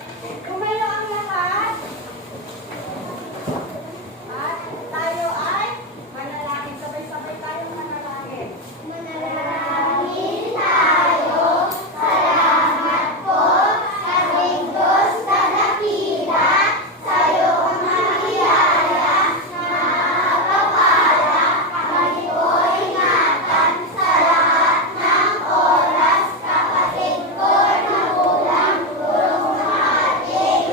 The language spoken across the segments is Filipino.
Tumayo ang lahat. At tayo ay manalangin. Sabay-sabay tayong manalangin. Manalangin tayo, salamat po sa Diyos na dakila, sa'yo ang makilala, na kapala, kami po ingatan sa lahat ng oras, kapatid ko na ulang, gurong ating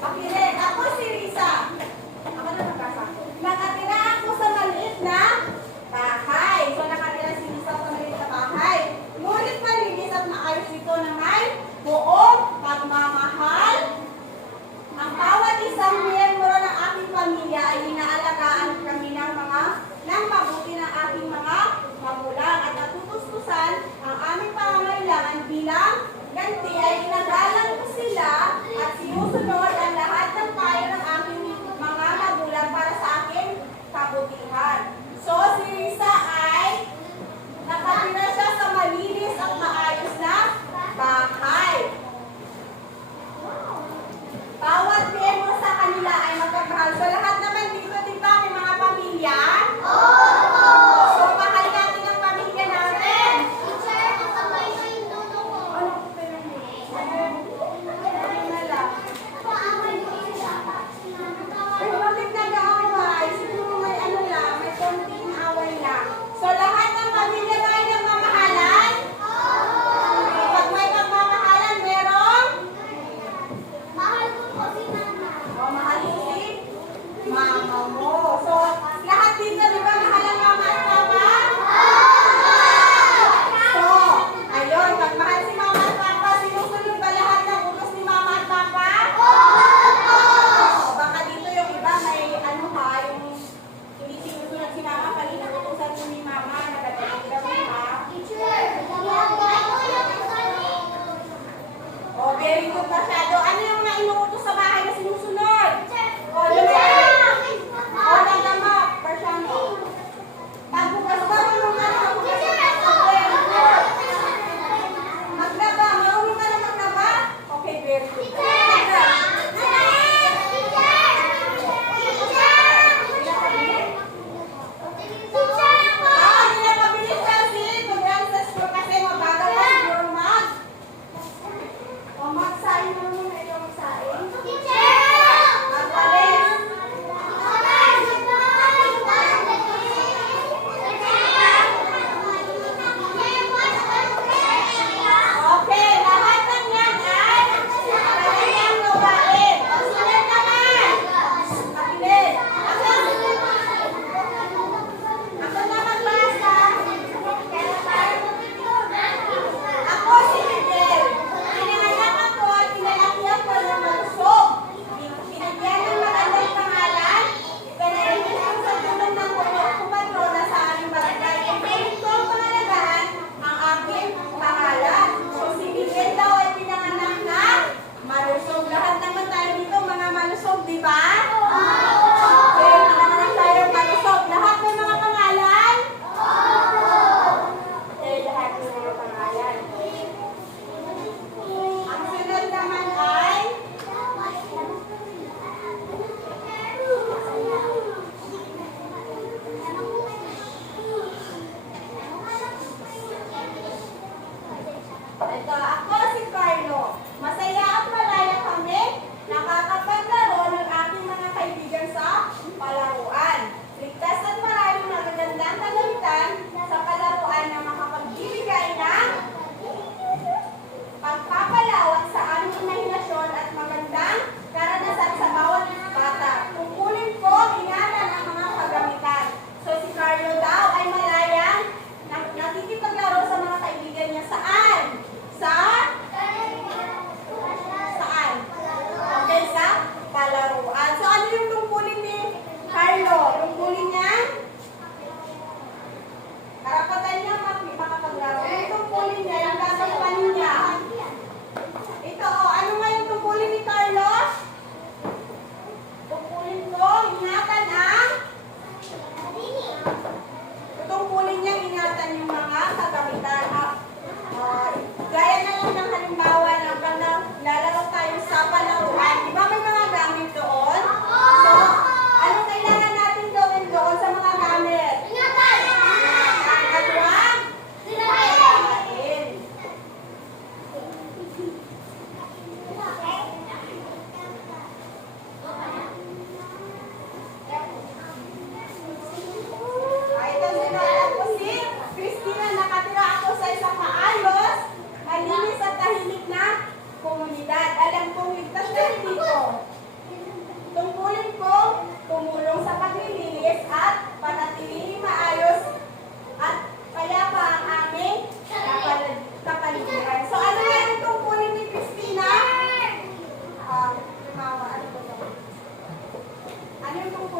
Pakinig, ako si Risa. Ako na magkasa. Nakatira ako sa maliit na bahay. So nakatira si Risa sa maliit na bahay. Ngunit malinis at maayos ito na may buong pagmamahal. Ang bawat isang miyembro ng aking pamilya ay inaalagaan kami ng mabuti ng aking mga magulang at natutustusan ang aming pangangailangan bilang ganti ay inagalang ko sila at sinusunod ang lahat ng payo ng aking mga magulang para sa aking kabutihan. So, si Risa ay nakatira siya sa malinis at maayos na bahay. Bawat miyembro sa kanila ay magkakahal. So, lahat naman dito, di ba, may mga pamilya? So, mahal natin ang pamilya natin. Teacher, nakabay na yung dulo ko. Ano ko ano na lang. Paaway ko siya. Pero bakit nag-aaway? Siguro may ano lang, may konting away lang. So, lahat ng pamilya ba ay nagmamahalan? Pag may pagmamahalan, merong? Mahal ko po si Mama. O, mahal mo si mama mo. So, lahat dito, di ba, mahal ang mama at papa? So, ayun, pag mahal si mama at papa, sinusunod ba lahat ng utos ni mama at papa? O, baka dito yung iba may ano ha, yung hindi sinusunod si mama, pag inutusan mo ni mama, nagagaling daw ha. Teacher, ginagawa ko yung isani. O, very good masyado. Ano yung mga inuutos sa bahay na sinusunod? O, Teacher, O, nagamap, Persiano.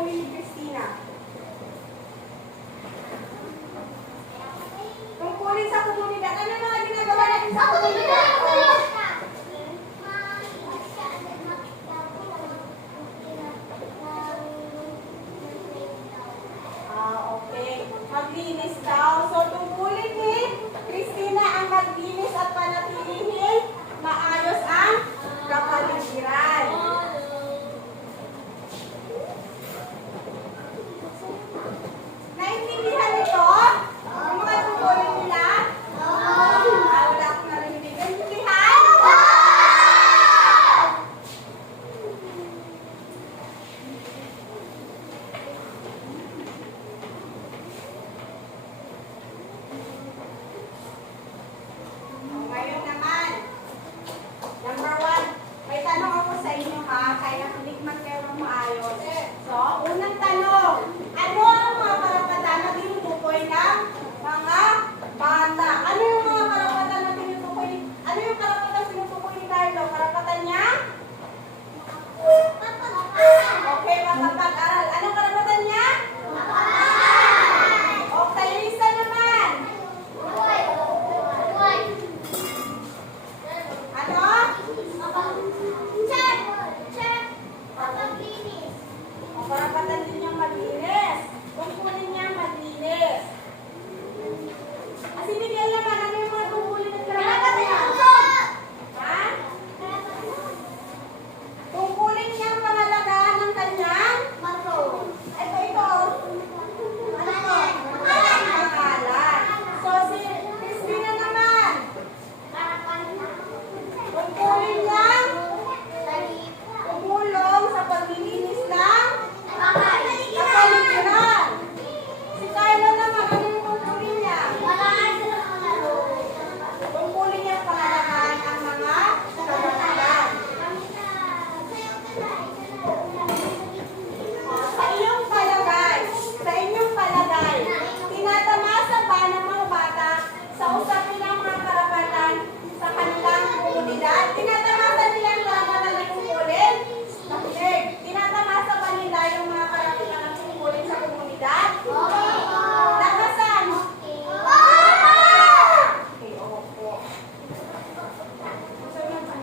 tungkulin ni Christina? Tungkulin sa komunidad. Ano yung mga ginagawa natin sa komunidad? Okay. Maglinis daw. So, tungkulin ni Christina ang maglinis at panatilihin maayos ang kapaligiran. Naintindihan nito? Yung mga tungkulin nila? Wala akong narinig. Naintindihan? Ngayon naman, number 1, may tanong ako sa inyo ha, kaya hindi man kayo ng maayos. So, unang tanong, ano ang mga karapatan na tinutukoy ng mga bata? Ano yung mga karapatan na tinutukoy? Ano yung karapatan tinutukoy ni Carlo? Karapatan niya? Okay, makapag-aral. Anong karapatan niya? Okay, Lisa naman. Ano? Ang karapatan din niyang maglinis. Tungkulin niya maglinis. Si Miguel naman, ano yung mga tungkulin at karapatan niya? Ha? Tungkulin niya ang pangalagaan ng kanyang ito. Ano to? Pangalan. So, si Christina naman, tungkulin niyang tumulong sa paglilinis ng kapaligiran. Si Carlo naman, ano yung tungkulin niya? Tungkulin niya pangalagaan ang mga kapaligiran. Sa inyong palagay, tinatamasa ba ng mga bata sa usapin ng mga karapatan sa kanilang komunidad? Tinatamasa nila ang karapatan ng tungkulin? Makinig. Tinatamasa ba nila yung mga karapatan ng tungkulin sa komunidad? Lakasan. Okay, opo. Sunod pa.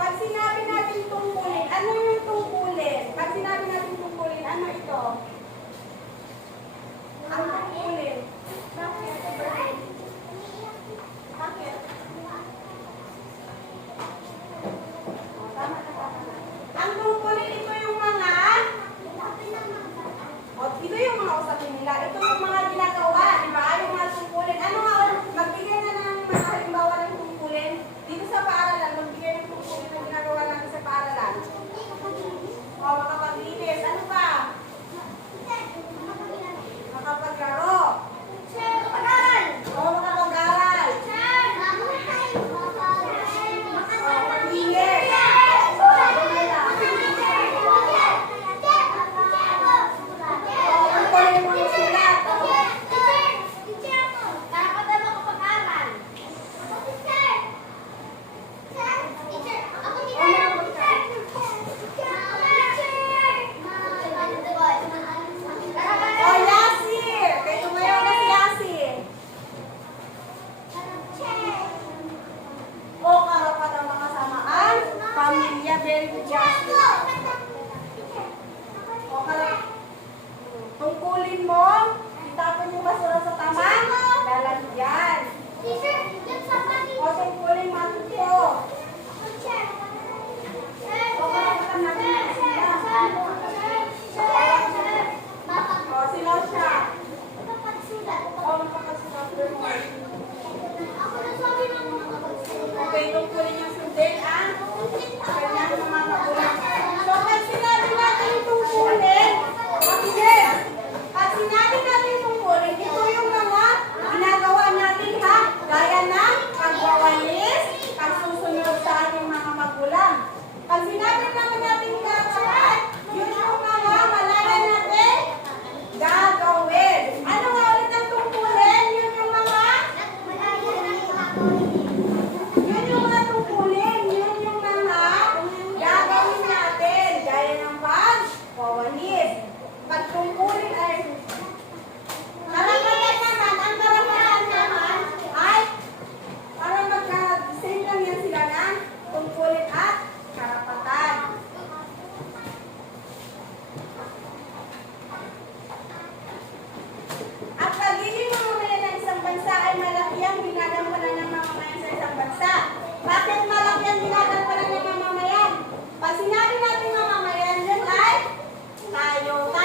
Pag sinabi natin tungkulin, ano yung tungkulin? Pag sinabi natin tungkulin, ano ito? Ang tungkulin. Bakit? Bakit? Tama. Ang tungkulin, ito yung mga ito yung mga usapin nila. Ito yung mga ginagawa, di ba? Yung mga tungkulin. Ano nga, magbigay na ng mga halimbawa ng tungkulin. Dito sa paaralan, magbigay ng tungkulin na ginagawa natin sa paaralan. O, makapaglinis. Ano pa? yung ginagampanan niya mamamayan. Pag sinabi natin mamamayan, yun ay tayo.